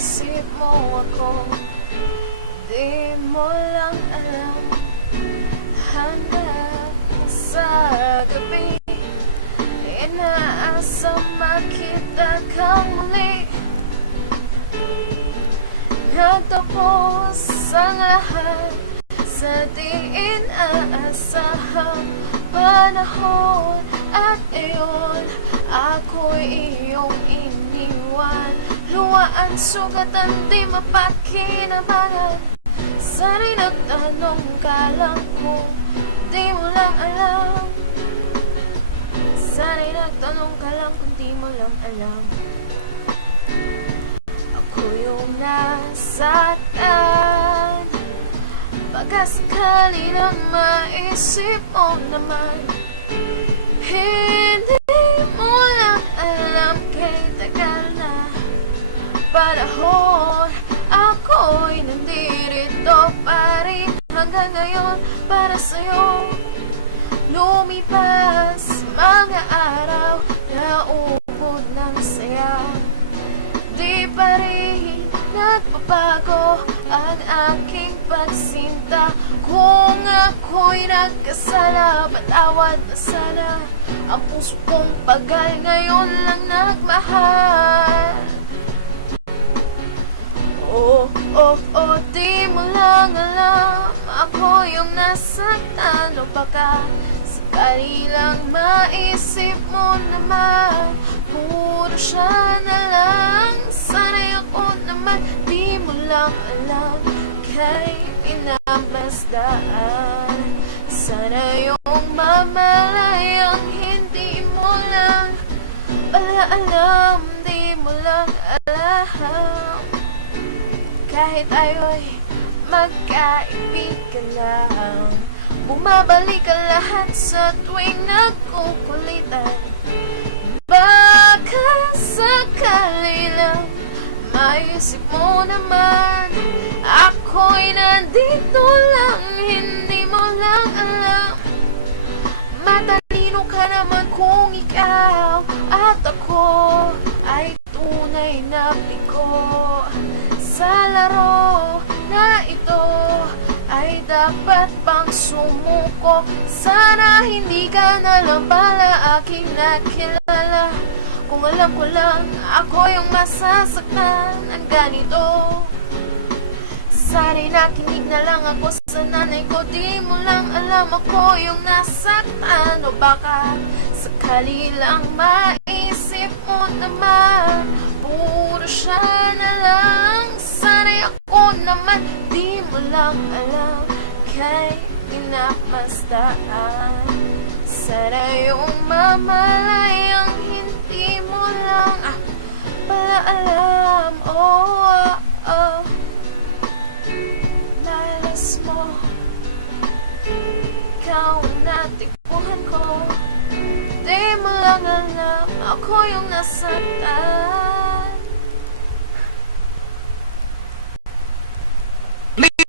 Isip mo ako, di mo lang alam. Hanap sa gabi, inaasa makita kang muli. Nagtapos ang lahat sa di inaasahang panahon. At iyon, ako'y iyong iniwan. Luwaan, sugatan, di mapakinabangan. Sana'y nagtanong ka lang kung di mo lang alam. Sana'y nagtanong ka lang kung di mo lang alam. Ako yung nasaktan. Baka sakali lang maisip mo naman. Hindi mo lang alam, kay tagal na panahon. Ako'y nandirito pa rin hanggang ngayon para sa'yo. Lumipas mga araw, naubod ng saya. Di pa rin nagbabago ang aking pagsinta. Kung ako'y nagkasala, patawad na sana. Ang puso kong pagal ngayon lang nagmahal. Oh, oh, oh, di mo lang alam. Ako yung nasaktan. O baka sakali lang maisip mo naman, puro siya na lang. Sana'y ako naman, di mo lang alam, kay pinamasdaan. Sana yung mamalayang hindi mo lang pala alam, di mo lang alam. Kahit tayo'y magkaibigan lang, bumabalik ang lahat sa tuwing nagkukulitan. Baka sakali lang maisip mo naman, ako'y nandito lang, hindi mo lang alam. Matalino ka naman kung ikaw at ako ay tunay na biko. Sa laro na ito ay dapat bang sumuko? Sana hindi ka na lang pala aking nakilala. Kung alam ko lang, ako yung masasaktan ng ganito. Sana'y nakinig na lang ako sa nanay ko. Di mo lang alam, ako yung nasaktan. O baka sakali lang maisip mo naman, puro siya na lang. Sana'y ako naman, di mo lang alam, kay pinamasdaan. Sana yung mamalayang hindi mo lang pala alam. Oh, oh, nalas mo, ikaw ang natikbuhan ko. Di mo lang alam, ako yung nasaktan.